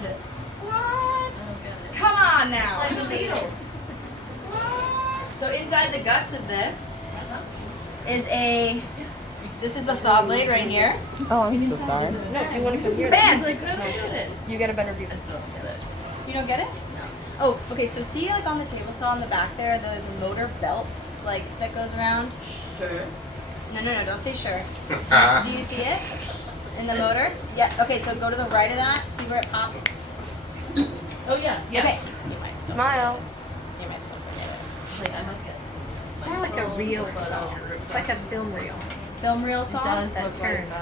band. What? Come on now. It's like the Beatles. So inside the guts of this is this is the saw blade right here. Oh, I'm so sorry. No, do you want to come here? Band. I don't get it. You get a better view. I still don't get it. You don't get it? No. Oh, okay. So see, like on the table saw in the back there, there's a motor belt like that goes around. Sure. No. Don't say sure. Do you see it in the motor? Yeah. Okay. So go to the right of that. See where it pops. Oh yeah. Yeah. Okay. You might still. Smile. You might still forget it. Like, I might get It's more like a reel saw. It's like a film reel. Film reel saw. That turns,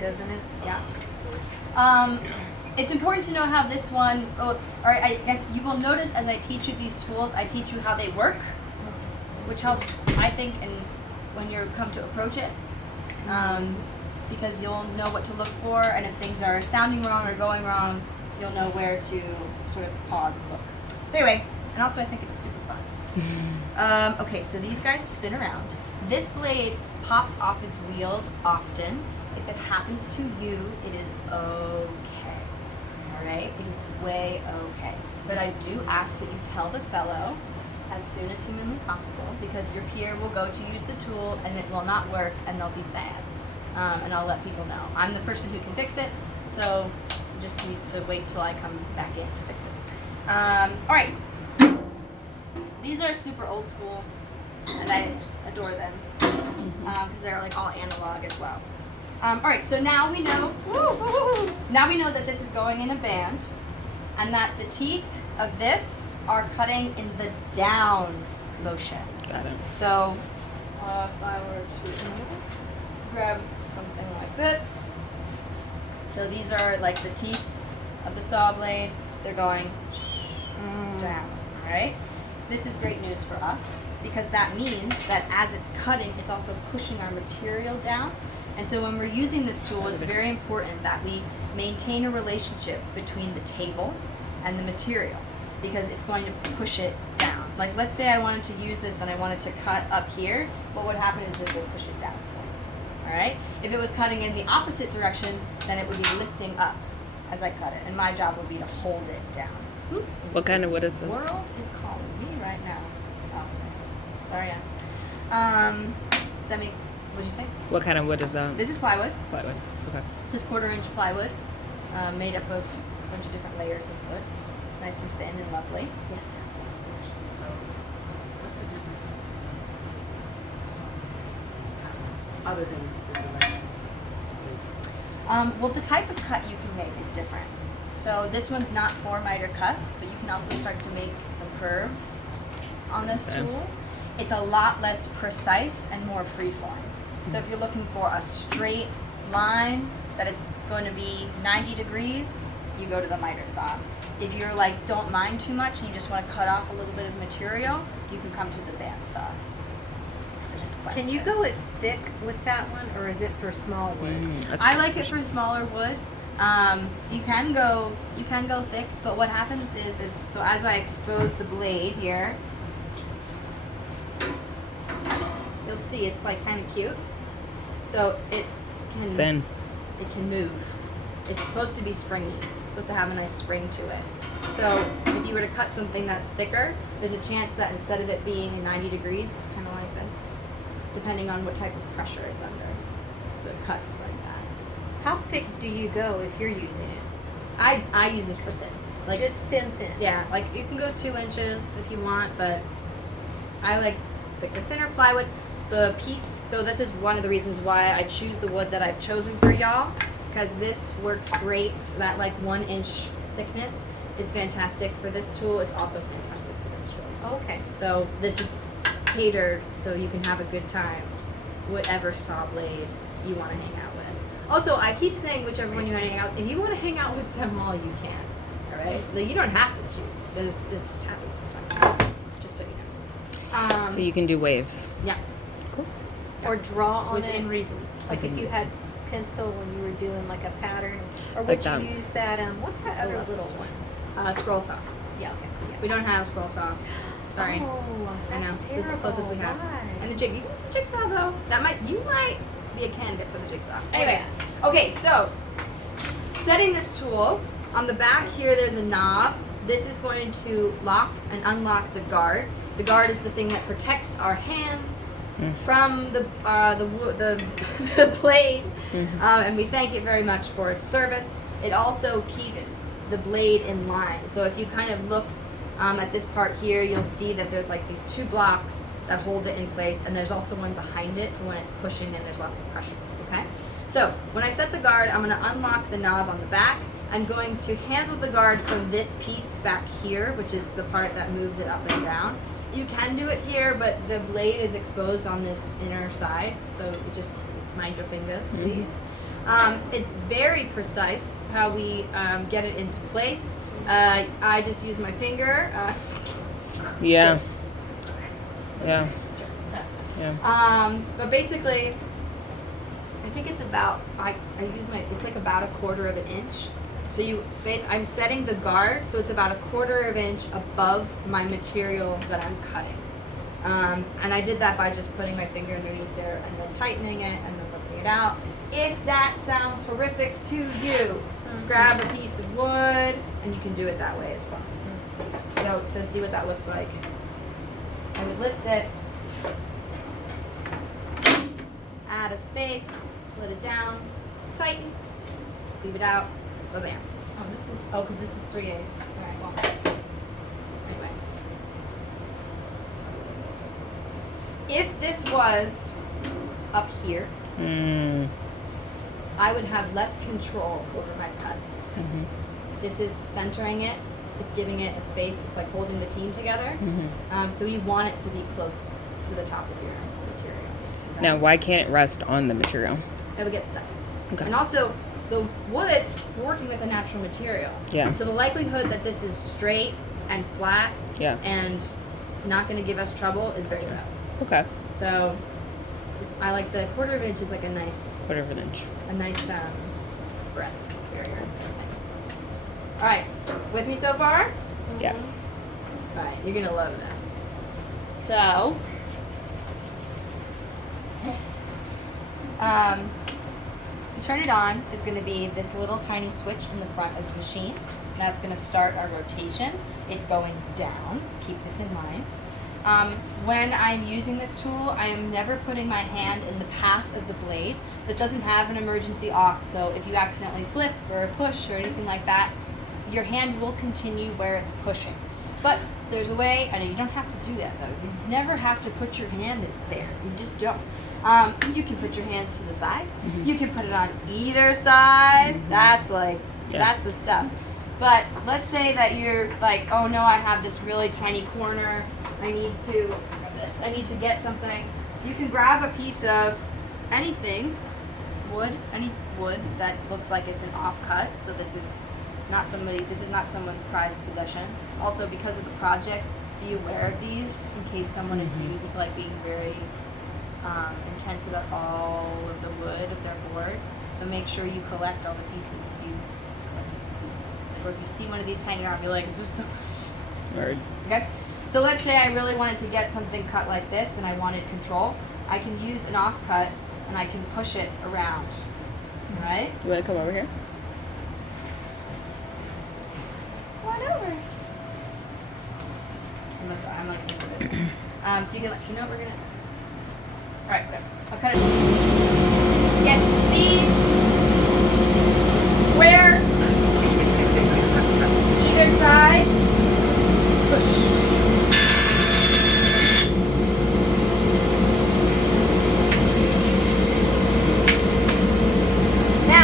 doesn't it? Yeah. It's important to know how this one. Or I guess you will notice as I teach you these tools, I teach you how they work, which helps, I think, and when you come to approach it, because you'll know what to look for, and if things are sounding wrong or going wrong, you'll know where to sort of pause and look. Anyway, and also I think it's super fun. Okay, so these guys spin around. This blade pops off its wheels often. If it happens to you, it is okay. Alright? It is way okay. But I do ask that you tell the fellow as soon as humanly possible, because your peer will go to use the tool and it will not work and they'll be sad. And I'll let people know. I'm the person who can fix it, so it just needs to wait till I come back in to fix it. Alright. These are super old school, and I adore them because they're like all analog as well. All right, so now we know. Now we know that this is going in a band, and that the teeth of this are cutting in the down motion. Got it. So, if I were to grab something like this, so these are like the teeth of the saw blade. They're going down. All right. This is great news for us because that means that as it's cutting, it's also pushing our material down. And so when we're using this tool, it's very important that we maintain a relationship between the table and the material because it's going to push it down. Like let's say I wanted to use this and I wanted to cut up here, what would happen is it would push it down for me. All right? If it was cutting in the opposite direction, then it would be lifting up as I cut it. And my job would be to hold it down. What kind of wood is The this? world is calling me right now. Oh, sorry. Does that make? What'd you say? What kind of wood is that? This is plywood. Plywood. Okay. This is 1/4 inch plywood, made up of a bunch of different layers of wood. It's nice and thin and lovely. Yes. So, what's the difference between other than the direction? Well, the type of cut you can make is different. So this one's not 4 miter cuts, but you can also start to make some curves on this Okay. tool. It's a lot less precise and more freeform. So if you're looking for a straight line that it's going to be 90 degrees, you go to the miter saw. If you're like don't mind too much and you just want to cut off a little bit of material, you can come to the band saw. Excellent question. Can you go as thick with that one, or is it for small wood? I like it for smaller wood. You can go thick, but what happens is so as I expose the blade here, you'll see it's like kind of cute. So it can Thin. it can move. It's supposed to be springy. It's supposed to have a nice spring to it. So if you were to cut something that's thicker, there's a chance that instead of it being 90 degrees, it's kind of like this, depending on what type of pressure it's under. So it cuts like that. How thick do you go if you're using it? I use this for thin. Like Just thin. yeah, like you can go 2 inches if you want, but I like the thinner plywood. The piece, so this is one of the reasons why I choose the wood that I've chosen for y'all, because this works great. So that like 1 inch thickness is fantastic for this tool. It's also fantastic for this tool. Okay. So this is catered so you can have a good time, whatever saw blade you want to hang out with. Also, I keep saying whichever one you want to hang out. If you want to hang out with them all, you can. All right, like you don't have to choose because this happens sometimes. Just so you know. So you can do waves. Yeah, Or draw on within it. reason. Like if Within you reason. had pencil when you were doing like a pattern, or Like would that. you use that? What's that I other love little this one? Scroll saw. Yeah. Okay. Yeah. We don't have a scroll saw. Sorry. Oh, I know. that's This is the closest we have. Why? And the jig. You can use the jigsaw though. You might be a candidate for the jigsaw. Anyway, okay. So setting this tool On the back here, there's a knob. This is going to lock and unlock the guard. The guard is the thing that protects our hands from the blade, and we thank it very much for its service. It also keeps the blade in line. So if you kind of look at this part here, you'll see that there's like these 2 blocks that hold it in place, and there's also one behind it for when it's pushing and there's lots of pressure. Okay. So when I set the guard, I'm going to unlock the knob on the back. I'm going to handle the guard from this piece back here, which is the part that moves it up and down. You can do it here, but the blade is exposed on this inner side, so just mind your fingers, please. It's very precise how we get it into place. I just use my finger. Yeah. Jokes. Yeah. Jokes. Yeah. But basically, I think it's about, it's like about 1/4 of an inch. So I'm setting the guard, so it's about 1/4 of an inch above my material that I'm cutting. And I did that by just putting my finger underneath there and then tightening it and then lifting it out. If that sounds horrific to you, grab a piece of wood and you can do it that way as well. So to see what that looks like, I would lift it, add a space, let it down, tighten, leave it out, ba-bam. Because this is 3/8. Alright, well. Anyway. If this was up here, I would have less control over my cut. This is centering it. It's giving it a space. It's like holding the team together. So you want it to be close to the top of your material. Okay? Now, why can't it rest on the material? It would get stuck. Okay. And also, the wood, we're working with a natural material. Yeah. So the likelihood that this is straight and flat Yeah. and not going to give us trouble is very low. Okay. So I like the 1/4 of an inch is like a nice 1/4 of an inch. breath barrier. All right, with me so far? Yes. All right, you're gonna love this. So, to turn it on is going to be this little tiny switch in the front of the machine. That's going to start our rotation. It's going down. Keep this in mind. When I'm using this tool, I am never putting my hand in the path of the blade. This doesn't have an emergency off, so if you accidentally slip or push or anything like that, your hand will continue where it's pushing. But there's a way, I know you don't have to do that though. You never have to put your hand in there. You just don't. You can put your hands to the side. You can put it on either side. That's like, that's the stuff. But let's say that you're like, oh no, I have this really tiny corner. I need to get something. You can grab a piece of anything, any wood that looks like it's an offcut. So this is not someone's prized possession. Also, because of the project, be aware of these in case someone is being very intense about all of the wood of their board. So make sure you collect all the pieces if you collect the pieces. Or if you see one of these hanging around, be like, is this so nice? Word. Okay? So let's say I really wanted to get something cut like this and I wanted control. I can use an offcut and I can push it around. Right? You want to come over here? Come on over. I'm looking for this. So you can we're gonna. Alright, whatever. I'll cut it. Get to speed.